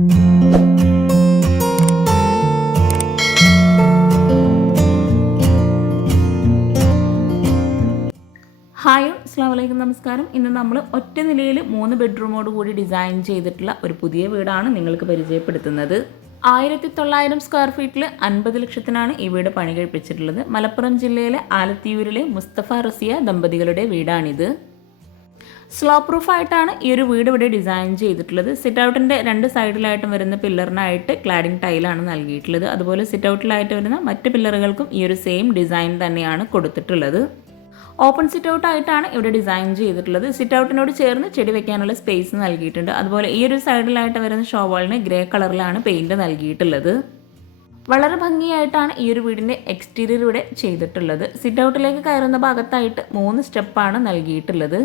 Hi അസ്സലാമു അലൈക്കും, നമസ്കാരം. ഇന്ന് നമ്മൾ ഒറ്റ നിലയിൽ 3 ബെഡ്റൂമോട് കൂടി ഡിസൈൻ ചെയ്തിട്ടുള്ള ഒരു പുതിയ വീടാണ് നിങ്ങൾക്ക് പരിചയപ്പെടുത്തുന്നത്. 1900 സ്ക്വയർ ഫീറ്റിൽ 50 ലക്ഷത്തിനാണ് ഈ വീട് പണി കഴിപ്പിച്ചിട്ടുള്ളത്. മലപ്പുറം ജില്ലയിലെ ആലത്തിയൂരിലെ മുസ്തഫ റസിയ ദമ്പതികളുടെ വീടാണിത്. സ്ലോ പ്രൂഫായിട്ടാണ് ഈ ഒരു വീട് ഇവിടെ ഡിസൈൻ ചെയ്തിട്ടുള്ളത്. സിറ്റ് ഔട്ടിൻ്റെ 2 സൈഡിലായിട്ടും വരുന്ന പില്ലറിനായിട്ട് ക്ലാഡിംഗ് ടൈലാണ് നൽകിയിട്ടുള്ളത്. അതുപോലെ സിറ്റ് ഔട്ടിലായിട്ട് വരുന്ന മറ്റ് പില്ലറുകൾക്കും ഈ ഒരു സെയിം ഡിസൈൻ തന്നെയാണ് കൊടുത്തിട്ടുള്ളത്. ഓപ്പൺ സിറ്റ് ഔട്ട് ആയിട്ടാണ് ഇവിടെ ഡിസൈൻ ചെയ്തിട്ടുള്ളത്. സിറ്റ് ഔട്ടിനോട് ചേർന്ന് ചെടി വെക്കാനുള്ള സ്പേസ് നൽകിയിട്ടുണ്ട്. അതുപോലെ ഈ ഒരു സൈഡിലായിട്ട് വരുന്ന ഷോവാളിന് ഗ്രേ കളറിലാണ് പെയിൻറ് നൽകിയിട്ടുള്ളത്. വളരെ ഭംഗിയായിട്ടാണ് ഈ ഒരു വീടിൻ്റെ എക്സ്റ്റീരിയർ ഇവിടെ ചെയ്തിട്ടുള്ളത്. സിറ്റ് ഔട്ടിലേക്ക് കയറുന്ന ഭാഗത്തായിട്ട് 3 സ്റ്റെപ്പാണ് നൽകിയിട്ടുള്ളത്.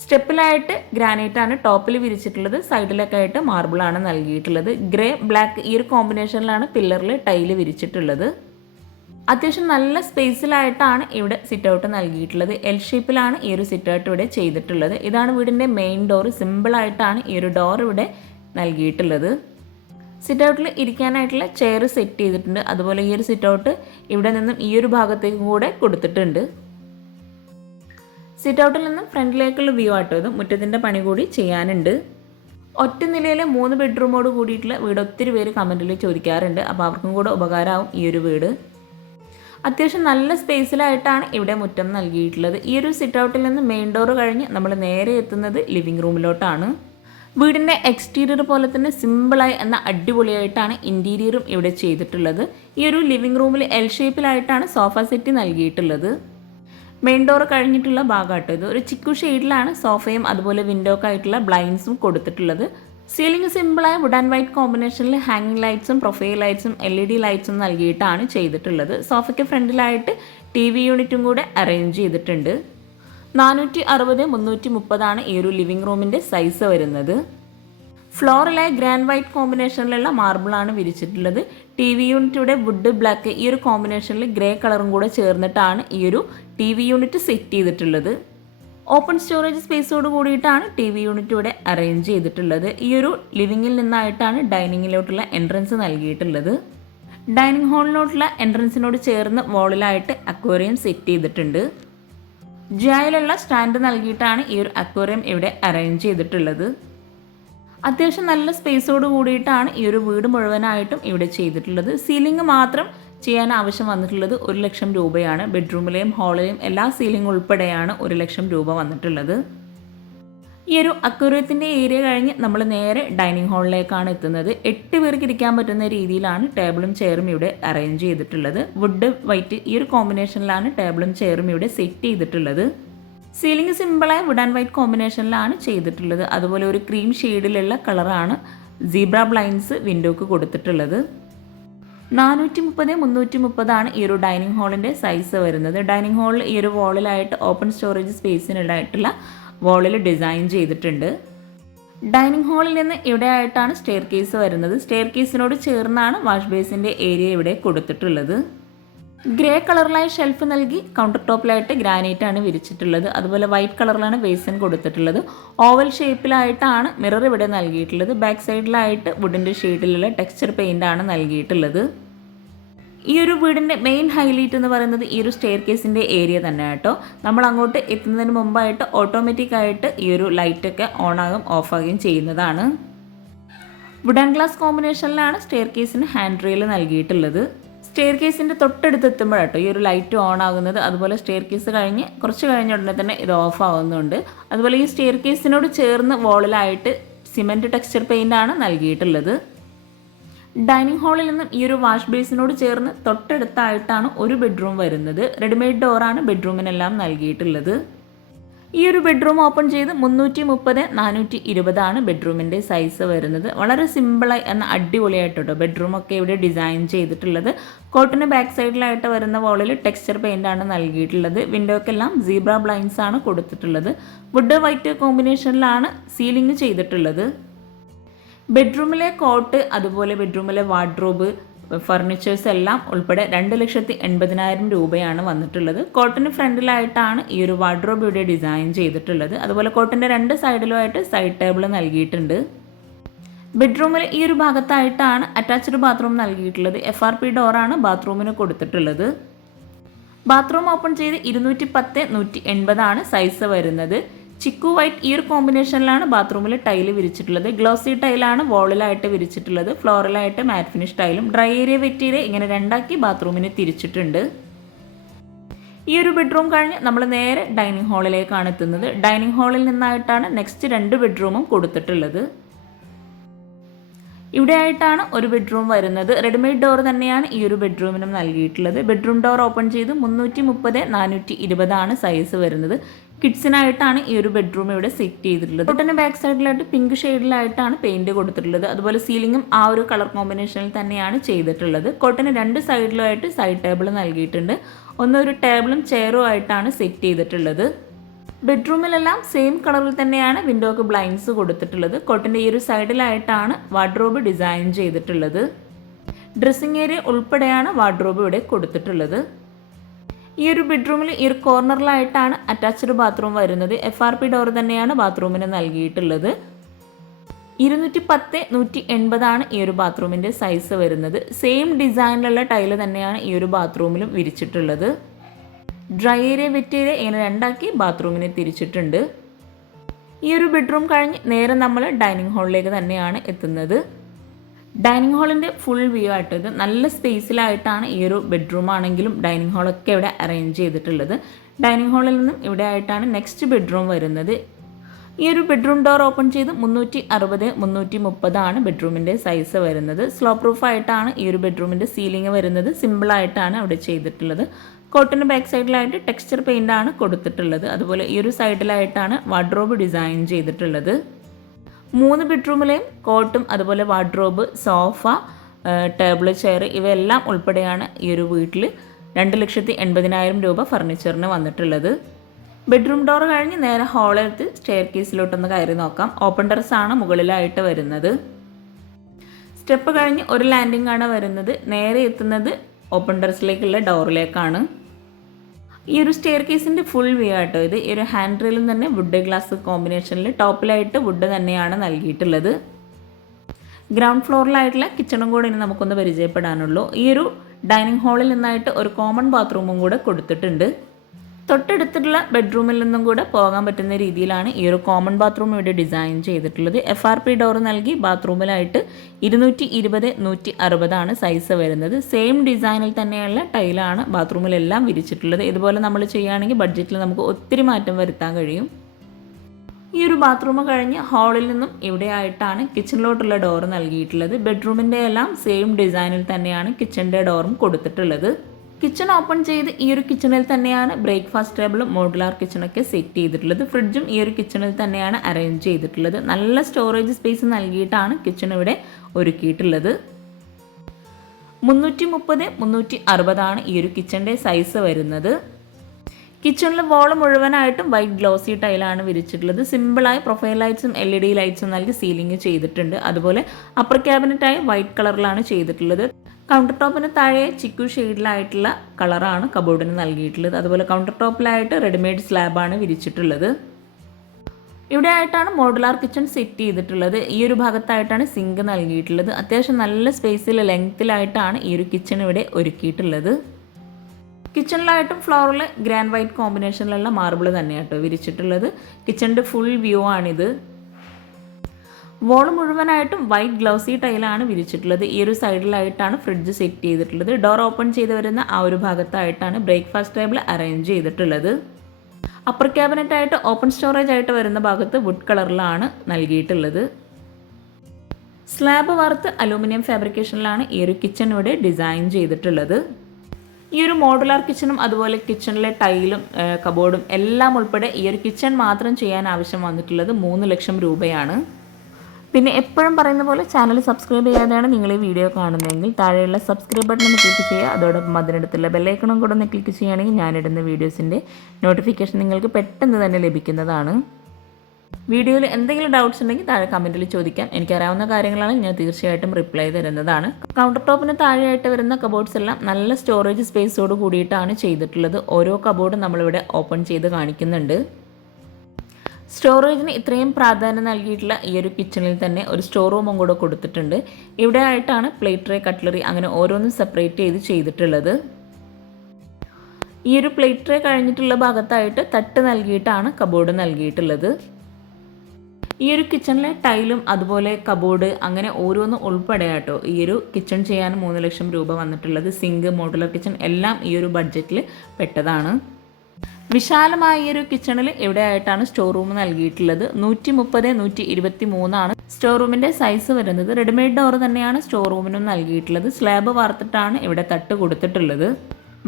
സ്റ്റെപ്പിലായിട്ട് ഗ്രാനൈറ്റാണ് ടോപ്പിൽ വിരിച്ചിട്ടുള്ളത്. സൈഡിലൊക്കെ ആയിട്ട് മാർബിളാണ് നൽകിയിട്ടുള്ളത്. ഗ്രേ ബ്ലാക്ക് ഈ ഒരു കോമ്പിനേഷനിലാണ് പില്ലറിൽ ടൈല് വിരിച്ചിട്ടുള്ളത്. അത്യാവശ്യം നല്ല സ്പേസിലായിട്ടാണ് ഇവിടെ സിറ്റ് ഔട്ട് നൽകിയിട്ടുള്ളത്. എൽ ഷേപ്പിലാണ് ഈ ഒരു സിറ്റ് ഔട്ട് ഇവിടെ ചെയ്തിട്ടുള്ളത്. ഇതാണ് വീടിൻ്റെ മെയിൻ ഡോർ. സിമ്പിളായിട്ടാണ് ഈ ഒരു ഡോർ ഇവിടെ നൽകിയിട്ടുള്ളത്. സിറ്റ് ഔട്ടിൽ ഇരിക്കാനായിട്ടുള്ള ചെയർ സെറ്റ് ചെയ്തിട്ടുണ്ട്. അതുപോലെ ഈ ഒരു സിറ്റ് ഔട്ട് ഇവിടെ നിന്നും ഈ ഒരു ഭാഗത്തേക്ക് കൂടെ കൊടുത്തിട്ടുണ്ട്. സിറ്റ് ഔട്ടിൽ നിന്നും ഫ്രണ്ടിലേക്കുള്ള വ്യൂ ആട്ടോ ഇത്. മുറ്റത്തിൻ്റെ പണി കൂടി ചെയ്യാനുണ്ട്. ഒറ്റ നിലയിലെ 3 ബെഡ്റൂമോട് കൂടിയിട്ടുള്ള വീട് ഒത്തിരി പേര് കമൻറ്റിൽ ചോദിക്കാറുണ്ട്. അപ്പോൾ അവർക്കും കൂടെ ഉപകാരമാവും ഈ ഒരു വീട്. അത്യാവശ്യം നല്ല സ്പേസിലായിട്ടാണ് ഇവിടെ മുറ്റം നൽകിയിട്ടുള്ളത്. ഈ ഒരു സിറ്റ് ഔട്ടിൽ നിന്ന് മെയിൻ ഡോർ കഴിഞ്ഞ് നമ്മൾ നേരെ എത്തുന്നത് ലിവിംഗ് റൂമിലോട്ടാണ്. വീടിൻ്റെ എക്സ്റ്റീരിയർ പോലെ തന്നെ സിമ്പിളായി എന്ന അടിപൊളിയായിട്ടാണ് ഇൻറ്റീരിയറും ഇവിടെ ചെയ്തിട്ടുള്ളത്. ഈ ഒരു ലിവിംഗ് റൂമിൽ എൽ ഷേപ്പിലായിട്ടാണ് സോഫ സെറ്റ് നൽകിയിട്ടുള്ളത്. മെയിൻ ഡോർ കഴിഞ്ഞിട്ടുള്ള ഭാഗമാട്ടോ ഇത്. ഒരു ചിക്കു ഷെയ്ഡിലാണ് സോഫയും അതുപോലെ വിൻഡോക്ക് ആയിട്ടുള്ള ബ്ലൈൻഡ്സും കൊടുത്തിട്ടുള്ളത്. സീലിംഗ് സിമ്പിളായ വുഡ് ആൻഡ് വൈറ്റ് കോമ്പിനേഷനിൽ ഹാങ്ങിങ് ലൈറ്റ്സും പ്രൊഫൈൽ ലൈറ്റ്സും LED ലൈറ്റ്സും നൽകിയിട്ടാണ് ചെയ്തിട്ടുള്ളത്. സോഫയ്ക്ക് ഫ്രണ്ടിലായിട്ട് TV യൂണിറ്റും കൂടെ അറേഞ്ച് ചെയ്തിട്ടുണ്ട്. 460x330 ഈ ഒരു ലിവിംഗ് റൂമിൻ്റെ സൈസ് വരുന്നത്. ഫ്ലോറിലായി ഗ്രാൻഡ് വൈറ്റ് കോമ്പിനേഷനിലുള്ള മാർബിളാണ് വിരിച്ചിട്ടുള്ളത്. TV യൂണിറ്റിയുടെ വുഡ് ബ്ലാക്ക് ഈ ഒരു കോമ്പിനേഷനിൽ ഗ്രേ കളറും കൂടെ ചേർന്നിട്ടാണ് ഈ ഒരു TV യൂണിറ്റ് സെറ്റ് ചെയ്തിട്ടുള്ളത്. ഓപ്പൺ സ്റ്റോറേജ് സ്പേസോട് കൂടിയിട്ടാണ് TV യൂണിറ്റ് ഇവിടെ അറേഞ്ച് ചെയ്തിട്ടുള്ളത്. ഈ ഒരു ലിവിങ്ങിൽ നിന്നായിട്ടാണ് ഡൈനിങ്ങിലോട്ടുള്ള എൻട്രൻസ് നൽകിയിട്ടുള്ളത്. ഡൈനിങ് ഹാളിലോട്ടുള്ള എൻട്രൻസിനോട് ചേർന്ന് വോളിലായിട്ട് അക്വേറിയം സെറ്റ് ചെയ്തിട്ടുണ്ട്. ജായിലുള്ള സ്റ്റാൻഡ് നൽകിയിട്ടാണ് ഈ ഒരു അക്വേറിയം ഇവിടെ അറേഞ്ച് ചെയ്തിട്ടുള്ളത്. അത്യാവശ്യം നല്ല സ്പേസോട് കൂടിയിട്ടാണ് ഈ ഒരു വീട് മുഴുവനായിട്ടും ഇവിടെ ചെയ്തിട്ടുള്ളത്. സീലിംഗ് മാത്രം ചെയ്യാൻ ആവശ്യം വന്നിട്ടുള്ളത് 1 ലക്ഷം രൂപയാണ്. ബെഡ്റൂമിലെയും ഹാളിലെയും എല്ലാ സീലിംഗ് ഉൾപ്പെടെയാണ് 1 ലക്ഷം രൂപ വന്നിട്ടുള്ളത്. ഈ ഒരു അക്വേറിയത്തിൻ്റെ ഏരിയ കഴിഞ്ഞ് നമ്മൾ നേരെ ഡൈനിങ് ഹാളിലേക്കാണ് എത്തുന്നത്. 8 പേർക്ക് ഇരിക്കാൻ പറ്റുന്ന രീതിയിലാണ് ടേബിളും ചെയറും ഇവിടെ അറേഞ്ച് ചെയ്തിട്ടുള്ളത്. വുഡ് വൈറ്റ് ഈ ഒരു കോമ്പിനേഷനിലാണ് ടേബിളും ചെയറും ഇവിടെ സെറ്റ് ചെയ്തിട്ടുള്ളത്. സീലിംഗ് സിമ്പിളായ വുഡ് ആൻഡ് വൈറ്റ് കോമ്പിനേഷനിലാണ് ചെയ്തിട്ടുള്ളത്. അതുപോലെ ഒരു ക്രീം ഷെയ്ഡിലുള്ള കളറാണ് സീബ്ര ബ്ലൈൻഡ്സ് വിൻഡോക്ക് കൊടുത്തിട്ടുള്ളത്. 430x330 ഈ ഒരു ഡൈനിങ് ഹാളിൻ്റെ സൈസ് വരുന്നത്. ഡൈനിങ് ഹാളിൽ ഈ ഒരു വോളിലായിട്ട് ഓപ്പൺ സ്റ്റോറേജ് സ്പേസിനുണ്ടായിട്ടുള്ള വോളിൽ ഡിസൈൻ ചെയ്തിട്ടുണ്ട്. ഡൈനിങ് ഹാളിൽ നിന്ന് ഇവിടെ ആയിട്ടാണ് സ്റ്റെയർ കേസ് വരുന്നത്. സ്റ്റെയർ കേസിനോട് ചേർന്നാണ് വാഷ് ബേസിൻ്റെ ഏരിയ ഇവിടെ കൊടുത്തിട്ടുള്ളത്. ഗ്രേ കളറിലായി ഷെൽഫ് നൽകി കൗണ്ടർ ടോപ്പിലായിട്ട് ഗ്രാനൈറ്റാണ് വിരിച്ചിട്ടുള്ളത്. അതുപോലെ വൈറ്റ് കളറിലാണ് ബേസിൻ കൊടുത്തിട്ടുള്ളത്. ഓവൽ ഷേപ്പിലായിട്ടാണ് മിറർ ഇവിടെ നൽകിയിട്ടുള്ളത്. ബാക്ക് സൈഡിലായിട്ട് വുഡിൻ്റെ ഷെയ്ഡിലുള്ള ടെക്സ്ചർ പെയിൻ്റാണ് നൽകിയിട്ടുള്ളത്. ഈ ഒരു വീടിൻ്റെ മെയിൻ ഹൈലൈറ്റ് എന്ന് പറയുന്നത് ഈ ഒരു സ്റ്റെയർ കേസിൻ്റെ ഏരിയ തന്നെ കേട്ടോ. നമ്മൾ അങ്ങോട്ട് എത്തുന്നതിന് മുമ്പായിട്ട് ഓട്ടോമാറ്റിക്കായിട്ട് ഈ ഒരു ലൈറ്റൊക്കെ ഓണാകും ഓഫാകുകയും ചെയ്യുന്നതാണ്. വുഡ് ആൻഡ് ഗ്ലാസ് കോമ്പിനേഷനിലാണ് സ്റ്റെയർ കേസിന് ഹാൻഡ് റെയിൽ നൽകിയിട്ടുള്ളത്. സ്റ്റെയർ കേസിൻ്റെ തൊട്ടടുത്ത് എത്തുമ്പോഴാട്ടോ ഈ ഒരു ലൈറ്റ് ഓൺ ആകുന്നത്. അതുപോലെ സ്റ്റെയർ കേസ് കഴിഞ്ഞ് കുറച്ച് കഴിഞ്ഞ ഉടനെ തന്നെ ഇത് ഓഫ് ആകുന്നുണ്ട്. അതുപോലെ ഈ സ്റ്റെയർ കേസിനോട് ചേർന്ന് വോളിലായിട്ട് സിമെൻറ്റ് ടെക്സ്ചർ പെയിൻ്റാണ് നൽകിയിട്ടുള്ളത്. ഡൈനിങ് ഹാളിൽ നിന്നും ഈ ഒരു വാഷ് ബേസിനോട് ചേർന്ന് തൊട്ടടുത്തായിട്ടാണ് ഒരു ബെഡ്റൂം വരുന്നത്. റെഡിമെയ്ഡ് ഡോറാണ് ബെഡ്റൂമിനെല്ലാം നൽകിയിട്ടുള്ളത്. ഈ ഒരു ബെഡ്റൂം ഓപ്പൺ ചെയ്ത് 330x420 ബെഡ്റൂമിൻ്റെ സൈസ് വരുന്നത്. വളരെ സിമ്പിളായി എന്ന അടിപൊളിയായിട്ടോ ബെഡ്റൂമൊക്കെ ഇവിടെ ഡിസൈൻ ചെയ്തിട്ടുള്ളത്. കോട്ടിന് ബാക്ക് സൈഡിലായിട്ട് വരുന്ന വോളിൽ ടെക്സ്ചർ പെയിൻ്റാണ് നൽകിയിട്ടുള്ളത്. വിൻഡോക്കെല്ലാം സീബ്ര ബ്ലൈൻഡ്സ് ആണ് കൊടുത്തിട്ടുള്ളത്. വുഡ് വൈറ്റ് കോമ്പിനേഷനിലാണ് സീലിംഗ് ചെയ്തിട്ടുള്ളത്. ബെഡ്റൂമിലെ കോട്ട് അതുപോലെ ബെഡ്റൂമിലെ വാർഡ്രോബ് ഫർണിച്ചേഴ്സ് എല്ലാം ഉൾപ്പെടെ 2,80,000 രൂപയാണ് വന്നിട്ടുള്ളത്. കോട്ടിന് ഫ്രണ്ടിലായിട്ടാണ് ഈ ഒരു വാർഡ്രോബ് ഇവിടെ ഡിസൈൻ ചെയ്തിട്ടുള്ളത്. അതുപോലെ കോട്ടിൻ്റെ 2 സൈഡിലുമായിട്ട് സൈഡ് ടേബിൾ നൽകിയിട്ടുണ്ട്. ബെഡ്റൂമിൽ ഈ ഒരു ഭാഗത്തായിട്ടാണ് അറ്റാച്ച്ഡ് ബാത്റൂം നൽകിയിട്ടുള്ളത്. FRP ഡോറാണ് ബാത്റൂമിന് കൊടുത്തിട്ടുള്ളത്. ബാത്റൂം ഓപ്പൺ ചെയ്ത് 210/180 സൈസ് വരുന്നത്. ചിക്കു വൈറ്റ് ഈ ഒരു കോമ്പിനേഷനിലാണ് ബാത്റൂമിൽ ടൈല് വിരിച്ചിട്ടുള്ളത്. ഗ്ലോസി ടൈലാണ് വോളിലായിട്ട് വിരിച്ചിട്ടുള്ളത്. ഫ്ലോറലായിട്ട് മാറ്റ് ഫിനിഷ് ടൈലും. ഡ്രൈ ഏരിയ വെറ്റ് ഏരിയ ഇങ്ങനെ രണ്ടാക്കി ബാത്റൂമിന് തിരിച്ചിട്ടുണ്ട്. ഈ ഒരു ബെഡ്റൂം കഴിഞ്ഞ് നമ്മൾ നേരെ ഡൈനിങ് ഹാളിലേക്കാണ് എത്തുന്നത്. ഡൈനിങ് ഹാളിൽ നിന്നായിട്ടാണ് നെക്സ്റ്റ് 2 ബെഡ്റൂമും കൊടുത്തിട്ടുള്ളത്. ഇവിടെ ആയിട്ടാണ് ഒരു ബെഡ്റൂം വരുന്നത്. റെഡിമെയ്ഡ് ഡോർ തന്നെയാണ് ഈ ഒരു ബെഡ്റൂമിനും നൽകിയിട്ടുള്ളത്. ബെഡ്റൂം ഡോർ ഓപ്പൺ ചെയ്ത് 330/420 സൈസ് വരുന്നത്. കിഡ്സിനായിട്ടാണ് ഈ ഒരു ബെഡ്റൂം ഇവിടെ സെറ്റ് ചെയ്തിട്ടുള്ളത്. കോട്ടന് ബാക്ക് സൈഡിലായിട്ട് പിങ്ക് ഷെയ്ഡിലായിട്ടാണ് പെയിന്റ് കൊടുത്തിട്ടുള്ളത്. അതുപോലെ സീലിംഗും ആ ഒരു കളർ കോമ്പിനേഷനിൽ തന്നെയാണ് ചെയ്തിട്ടുള്ളത്. കോട്ടന് 2 സൈഡിലുമായിട്ട് സൈഡ് ടേബിൾ നൽകിയിട്ടുണ്ട്. ഒരു ടേബിളും ചെയറും ആയിട്ടാണ് സെറ്റ് ചെയ്തിട്ടുള്ളത്. ബെഡ്റൂമിലെല്ലാം സെയിം കളറിൽ തന്നെയാണ് വിൻഡോക്ക് ബ്ലൈൻഡ്സ് കൊടുത്തിട്ടുള്ളത്. കോട്ടിൻ്റെ ഈ ഒരു സൈഡിലായിട്ടാണ് വാർഡ്രോബ് ഡിസൈൻ ചെയ്തിട്ടുള്ളത്. ഡ്രസ്സിംഗ് ഏരിയ ഉൾപ്പെടെയാണ് വാർഡ്രോബ് ഇവിടെ കൊടുത്തിട്ടുള്ളത്. ഈ ഒരു ബെഡ്റൂമിൽ ഈ ഒരു കോർണറിലായിട്ടാണ് അറ്റാച്ച്ഡ് ബാത്റൂം വരുന്നത്. FRP ഡോർ തന്നെയാണ് ബാത്റൂമിന് നൽകിയിട്ടുള്ളത്. 210/180 ഈ ഒരു ബാത്റൂമിൻ്റെ സൈസ് വരുന്നത്. സെയിം ഡിസൈനിലുള്ള ടൈല് തന്നെയാണ് ഈ ഒരു ബാത്റൂമിലും വിരിച്ചിട്ടുള്ളത്. ഡ്രൈ ഏരിയ വെറ്റ് ഏരിയ ഇങ്ങനെ രണ്ടാക്കി ബാത്റൂമിനെ തിരിച്ചിട്ടുണ്ട്. ഈ ഒരു ബെഡ്റൂം കഴിഞ്ഞ് നേരെ നമ്മൾ ഡൈനിങ് ഹാളിലേക്ക് തന്നെയാണ് എത്തുന്നത്. ഡൈനിങ് ഹാളിൻ്റെ ഫുൾ വ്യൂ ആയിട്ട് ഇത് നല്ല സ്പേസിലായിട്ടാണ് ഈ ഒരു ബെഡ്റൂം ആണെങ്കിലും ഡൈനിങ് ഹാളൊക്കെ ഇവിടെ അറേഞ്ച് ചെയ്തിട്ടുള്ളത്. ഡൈനിങ് ഹാളിൽ നിന്നും ഇവിടെ ആയിട്ടാണ് നെക്സ്റ്റ് ബെഡ്റൂം വരുന്നത്. ഈ ഒരു ബെഡ്റൂം ഡോർ ഓപ്പൺ ചെയ്ത് 360/330 ബെഡ്റൂമിൻ്റെ സൈസ് വരുന്നത്. സ്ലോ പ്രൂഫ് ആയിട്ടാണ് ഈ ഒരു ബെഡ്റൂമിൻ്റെ സീലിംഗ് വരുന്നത്. സിമ്പിളായിട്ടാണ് അവിടെ ചെയ്തിട്ടുള്ളത്. കോട്ടിന് ബാക്ക് സൈഡിലായിട്ട് ടെക്സ്ചർ പെയിൻ്റ് ആണ് കൊടുത്തിട്ടുള്ളത്. അതുപോലെ ഈ ഒരു സൈഡിലായിട്ടാണ് വാർഡ്രോബ് ഡിസൈൻ ചെയ്തിട്ടുള്ളത്. 3 ബെഡ്റൂമിലെയും കോട്ടും അതുപോലെ വാർഡ്രോബ്, സോഫ, ടേബിൾ, ചെയർ ഇവയെല്ലാം ഉൾപ്പെടെയാണ് ഈ ഒരു വീട്ടിൽ 2,80,000 രൂപ ഫർണിച്ചറിന് വന്നിട്ടുള്ളത്. ബെഡ്റൂം ഡോർ കഴിഞ്ഞ് നേരെ ഹാളിലെത്തി സ്റ്റെയർ കേസിലോട്ടൊന്ന് കയറി നോക്കാം. ഓപ്പൺ ടെറസാണ് മുകളിലായിട്ട് വരുന്നത്. സ്റ്റെപ്പ് കഴിഞ്ഞ് ഒരു ലാൻഡിംഗ് ആണ് വരുന്നത്. നേരെ എത്തുന്നത് ഓപ്പൺ ടെറസിലേക്കുള്ള ഡോറിലേക്കാണ്. ഈ ഒരു സ്റ്റെയർ കേസിൻ്റെ ഫുൾ വ്യൂ ആട്ടോ ഇത്. ഈ ഒരു ഹാൻഡ് റെയിലും തന്നെ വുഡ് ഗ്ലാസ് കോമ്പിനേഷനിൽ ടോപ്പിലായിട്ട് വുഡ് തന്നെയാണ് നൽകിയിട്ടുള്ളത്. ഗ്രൗണ്ട് ഫ്ലോറിലായിട്ടുള്ള കിച്ചണും കൂടെ ഇനി നമുക്കൊന്ന് പരിചയപ്പെടാനുള്ളൂ. ഈ ഒരു ഡൈനിങ് ഹാളിൽ നിന്നായിട്ട് ഒരു കോമൺ ബാത്റൂമും കൂടെ കൊടുത്തിട്ടുണ്ട്. തൊട്ടടുത്തുള്ള ബെഡ്റൂമിൽ നിന്നും കൂടെ പോകാൻ പറ്റുന്ന രീതിയിലാണ് ഈ ഒരു കോമൺ ബാത്റൂം ഇവിടെ ഡിസൈൻ ചെയ്തിട്ടുള്ളത്. FRP ഡോർ നൽകി ബാത്റൂമിലായിട്ട് 220/160 സൈസ് വരുന്നത്. സെയിം ഡിസൈനിൽ തന്നെയുള്ള ടൈലാണ് ബാത്റൂമിലെല്ലാം വിരിച്ചിട്ടുള്ളത്. ഇതുപോലെ നമ്മൾ ചെയ്യുകയാണെങ്കിൽ ബഡ്ജറ്റിൽ നമുക്ക് ഒത്തിരി മാറ്റം വരുത്താൻ കഴിയും. ഈ ഒരു ബാത്റൂം കഴിഞ്ഞ് ഹാളിൽ നിന്നും ഇവിടെ ആയിട്ടാണ് കിച്ചണിലോട്ടുള്ള ഡോർ നൽകിയിട്ടുള്ളത്. ബെഡ്റൂമിൻ്റെ എല്ലാം സെയിം ഡിസൈനിൽ തന്നെയാണ് കിച്ചണിൻ്റെ ഡോറും കൊടുത്തിട്ടുള്ളത്. കിച്ചൺ ഓപ്പൺ ചെയ്ത് ഈ ഒരു കിച്ചണിൽ തന്നെയാണ് ബ്രേക്ക്ഫാസ്റ്റ് ടേബിളും മോഡുലാർ കിച്ചണൊക്കെ സെറ്റ് ചെയ്തിട്ടുള്ളത്. ഫ്രിഡ്ജും ഈ ഒരു കിച്ചണിൽ തന്നെയാണ് അറേഞ്ച് ചെയ്തിട്ടുള്ളത്. നല്ല സ്റ്റോറേജ് സ്പേസ് നൽകിയിട്ടാണ് കിച്ചൺ ഇവിടെ ഒരുക്കിയിട്ടുള്ളത്. 330/360 ഈ ഒരു കിച്ചണിൻ്റെ സൈസ് വരുന്നത്. കിച്ചണിൽ വോള് മുഴുവനായിട്ടും വൈറ്റ് ഗ്ലോസി ടൈലാണ് വിരിച്ചിട്ടുള്ളത്. സിമ്പിളായി പ്രൊഫൈൽ ലൈറ്റ്സും LED ലൈറ്റ്സും നൽകി സീലിംഗ് ചെയ്തിട്ടുണ്ട്. അതുപോലെ അപ്പർ ക്യാബിനറ്റായി വൈറ്റ് കളറിലാണ് ചെയ്തിട്ടുള്ളത്. കൗണ്ടർ ടോപ്പിന് താഴെ ചിക്കു ഷെയ്ഡിലായിട്ടുള്ള കളറാണ് കബോർഡിന് നൽകിയിട്ടുള്ളത്. അതുപോലെ കൗണ്ടർ ടോപ്പിലായിട്ട് റെഡിമെയ്ഡ് സ്ലാബാണ് വിരിച്ചിട്ടുള്ളത്. ഇവിടെ ആയിട്ടാണ് മോഡുലാർ കിച്ചൺ സെറ്റ് ചെയ്തിട്ടുള്ളത്. ഈ ഒരു ഭാഗത്തായിട്ടാണ് സിങ്ക് നൽകിയിട്ടുള്ളത്. അത്യാവശ്യം നല്ല സ്പേസിൽ ലെങ്ത്തിലായിട്ടാണ് ഈ ഒരു കിച്ചൺ ഇവിടെ ഒരുക്കിയിട്ടുള്ളത്. കിച്ചണിലായിട്ടും ഫ്ലോറിൽ ഗ്രാൻഡ് വൈറ്റ് കോമ്പിനേഷനിലുള്ള മാർബിൾ തന്നെയാട്ടോ വിരിച്ചിട്ടുള്ളത്. കിച്ചണിൻ്റെ ഫുൾ വ്യൂ ആണിത്. വോൾ മുഴുവനായിട്ടും വൈറ്റ് ഗ്ലൗസി ടൈലാണ് വിരിച്ചിട്ടുള്ളത്. ഈ ഒരു സൈഡിലായിട്ടാണ് ഫ്രിഡ്ജ് സെറ്റ് ചെയ്തിട്ടുള്ളത്. ഡോർ ഓപ്പൺ ചെയ്ത് വരുന്ന ആ ഒരു ഭാഗത്തായിട്ടാണ് ബ്രേക്ക്ഫാസ്റ്റ് ടേബിൾ അറേഞ്ച് ചെയ്തിട്ടുള്ളത്. അപ്പർ ക്യാബിനറ്റായിട്ട് ഓപ്പൺ സ്റ്റോറേജ് ആയിട്ട് വരുന്ന ഭാഗത്ത് വുഡ് കളറിലാണ് നൽകിയിട്ടുള്ളത്. സ്ലാബ് വാർത്ത് അലൂമിനിയം ഫാബ്രിക്കേഷനിലാണ് ഈ ഒരു കിച്ചൺ ഇവിടെ ഡിസൈൻ ചെയ്തിട്ടുള്ളത്. ഈ ഒരു മോഡുലാർ കിച്ചണും അതുപോലെ കിച്ചണിലെ ടൈലും കബോർഡും എല്ലാം ഉൾപ്പെടെ ഈ ഒരു കിച്ചൺ മാത്രം ചെയ്യാൻ ആവശ്യം വന്നിട്ടുള്ളത് 3 ലക്ഷം രൂപയാണ്. പിന്നെ എപ്പോഴും പറയുന്ന പോലെ ചാനൽ സബ്സ്ക്രൈബ് ചെയ്യാതെയാണ് നിങ്ങൾ ഈ വീഡിയോ കാണുന്നതെങ്കിൽ താഴെയുള്ള സബ്സ്ക്രൈബ് ബട്ടൺ ഒന്ന് ക്ലിക്ക് ചെയ്യുക. അതോടൊപ്പം അതിനടുത്തുള്ള ബെല്ലൈക്കണും കൂടെ ഒന്ന് ക്ലിക്ക് ചെയ്യുകയാണെങ്കിൽ ഞാനിടുന്ന വീഡിയോസിൻ്റെ നോട്ടിഫിക്കേഷൻ നിങ്ങൾക്ക് പെട്ടെന്ന് തന്നെ ലഭിക്കുന്നതാണ്. വീഡിയോയിൽ എന്തെങ്കിലും ഡൗട്ട്സ് ഉണ്ടെങ്കിൽ താഴെ കമൻറ്റിൽ ചോദിക്കാം. എനിക്കറിയാവുന്ന കാര്യങ്ങളാണ് ഞാൻ തീർച്ചയായിട്ടും റിപ്ലൈ തരുന്നതാണ്. കൗണ്ടർ ടോപ്പിന് താഴെയായിട്ട് വരുന്ന കബോർഡ്സ് എല്ലാം നല്ല സ്റ്റോറേജ് സ്പേസോട് കൂടിയിട്ടാണ് ചെയ്തിട്ടുള്ളത്. ഓരോ കബോർഡും നമ്മളിവിടെ ഓപ്പൺ ചെയ്ത് കാണിക്കുന്നുണ്ട്. സ്റ്റോറേജിന് ഇത്രയും പ്രാധാന്യം നൽകിയിട്ടുള്ള ഈ ഒരു കിച്ചണിൽ തന്നെ ഒരു സ്റ്റോർ റൂമും കൂടെ കൊടുത്തിട്ടുണ്ട്. ഇവിടെ ആയിട്ടാണ് പ്ലേറ്റ് ട്രേ, കട്ട്ലറി അങ്ങനെ ഓരോന്നും സെപ്പറേറ്റ് ചെയ്തിട്ടുള്ളത്. ഈ ഒരു പ്ലേറ്റ് ട്രേ കഴിഞ്ഞിട്ടുള്ള ഭാഗത്തായിട്ട് തട്ട് നൽകിയിട്ടാണ് കബോർഡ് നൽകിയിട്ടുള്ളത്. ഈ ഒരു കിച്ചണിലെ ടൈലും അതുപോലെ കബോർഡ് അങ്ങനെ ഓരോന്നും ഉൾപ്പെടെ കേട്ടോ ഈ ഒരു കിച്ചൺ ചെയ്യാൻ 3 ലക്ഷം രൂപ വന്നിട്ടുള്ളത്. സിങ്ക്, മോഡുലർ കിച്ചൺ എല്ലാം ഈ ഒരു ബഡ്ജറ്റിൽ പെട്ടതാണ്. വിശാലമായ ഈ ഒരു കിച്ചണിൽ ഇവിടെ ആയിട്ടാണ് സ്റ്റോർ റൂം നൽകിയിട്ടുള്ളത്. 130-123 സ്റ്റോർ റൂമിൻ്റെ സൈസ് വരുന്നത്. റെഡിമെയ്ഡ് ഡോർ തന്നെയാണ് സ്റ്റോർ റൂമിനും നൽകിയിട്ടുള്ളത്. സ്ലാബ് വാർത്തിട്ടാണ് ഇവിടെ തട്ട് കൊടുത്തിട്ടുള്ളത്.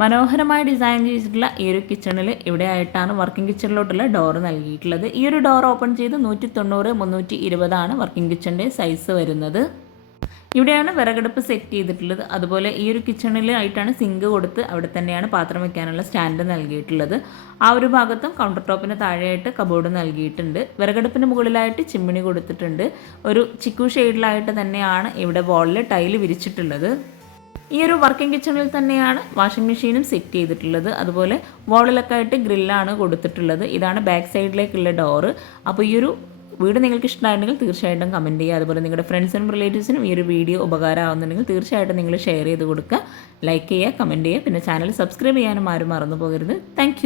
മനോഹരമായി ഡിസൈൻ ചെയ്തിട്ടുള്ള ഈ ഒരു കിച്ചണിൽ ഇവിടെ ആയിട്ടാണ് വർക്കിംഗ് കിച്ചണിലോട്ടുള്ള ഡോർ നൽകിയിട്ടുള്ളത്. ഈ ഒരു ഡോർ ഓപ്പൺ ചെയ്ത് 190-320 വർക്കിംഗ് കിച്ചണിൻ്റെ സൈസ് വരുന്നത്. ഇവിടെയാണ് വിറകടുപ്പ് സെറ്റ് ചെയ്തിട്ടുള്ളത്. അതുപോലെ ഈ ഒരു കിച്ചണിലായിട്ടാണ് സിങ്ക് കൊടുത്ത് അവിടെ തന്നെയാണ് പാത്രം വയ്ക്കാനുള്ള സ്റ്റാൻഡ് നൽകിയിട്ടുള്ളത്. ആ ഒരു ഭാഗത്തും കൗണ്ടർ ടോപ്പിന് താഴെയായിട്ട് കബോർഡ് നൽകിയിട്ടുണ്ട്. വിറകടുപ്പിന് മുകളിലായിട്ട് ചിമ്മിണി കൊടുത്തിട്ടുണ്ട്. ഒരു ചിക്കു ഷെയ്ഡിലായിട്ട് തന്നെയാണ് ഇവിടെ വാളിൽ ടൈല് വിരിച്ചിട്ടുള്ളത്. ഈ ഒരു വർക്കിംഗ് കിച്ചണിൽ തന്നെയാണ് വാഷിംഗ് മെഷീനും സെറ്റ് ചെയ്തിട്ടുള്ളത്. അതുപോലെ വാളിലൊക്കെ ആയിട്ട് ഗ്രില്ലാണ് കൊടുത്തിട്ടുള്ളത്. ഇതാണ് ബാക്ക് സൈഡിലേക്കുള്ള ഡോറ്. അപ്പോൾ ഈ ഒരു വീട് നിങ്ങൾക്ക് ഇഷ്ടമായിട്ടുണ്ടെങ്കിൽ തീർച്ചയായിട്ടും കമൻറ്റ് ചെയ്യുക. അതുപോലെ നിങ്ങളുടെ ഫ്രണ്ട്സിനും റിലേറ്റീവ്സിനും ഈ ഒരു വീഡിയോ ഉപകാരമാകുന്നുണ്ടെങ്കിൽ തീർച്ചയായിട്ടും നിങ്ങൾ ഷെയർ ചെയ്ത് കൊടുക്കുക, ലൈക്ക് ചെയ്യുക, കമൻറ്റ് ചെയ്യുക. പിന്നെ ചാനൽ സബ്സ്ക്രൈബ് ചെയ്യാനും ആരും മറന്നു പോകരുത്. താങ്ക്